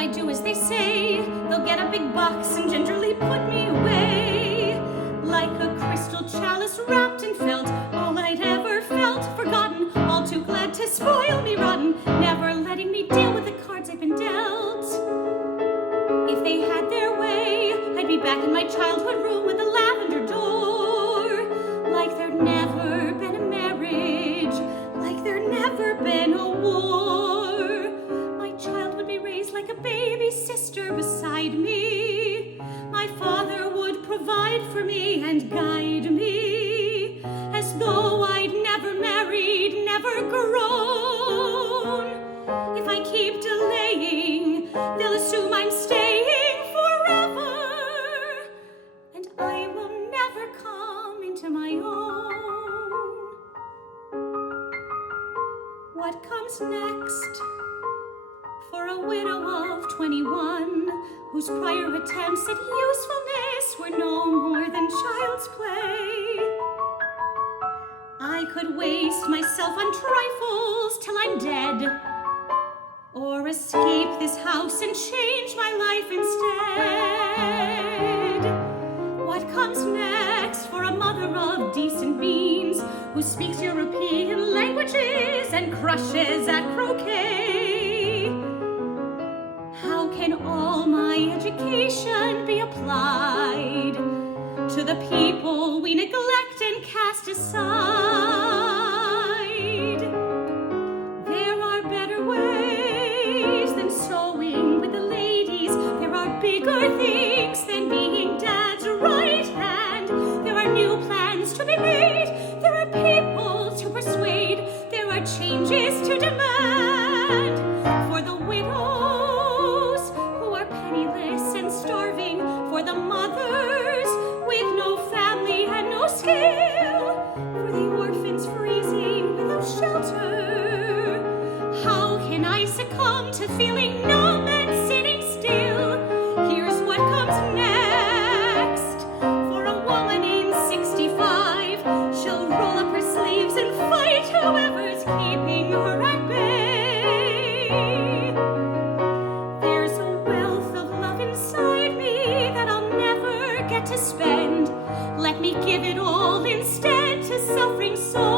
I do as they say, they'll get a big box and gingerly put me away. Like a crystal chalice wrapped in felt, all I'd ever felt forgotten, all too glad to spoil me rotten, never letting me deal with the cards I've been dealt. If they had their way, I'd be back in my childhood room with a lavender door. Like there'd never been a marriage, like there'd never been a war. My child would be raised like a baby sister beside me. My father would provide for me and guide me, as though I'd never married, never grown. If I keep delaying, they'll assume I'm staying forever, and I will never come into my own. What comes next? For a widow of 21, whose prior attempts at usefulness were no more than child's play. I could waste myself on trifles till I'm dead, or escape this house and change my life instead. What comes next for a mother of decent means, who speaks European languages and crushes at croquet? How can all my education be applied to the people we neglect and cast aside? There are better ways than sewing with the ladies. There are bigger things than being dad's right hand. There are new plans to be made. There are people to persuade. There are changes to demand for the widows who are penniless and starving, for the mothers with no family and no skill, for the orphans freezing without shelter. How can I succumb to feeling numb and sitting still? Here's what comes next. For a woman in 65, she'll roll up her sleeves and fight whoever's keeping her at bay. There's a wealth of love inside me that I'll never get to spend. Let me give it all instead to suffering souls.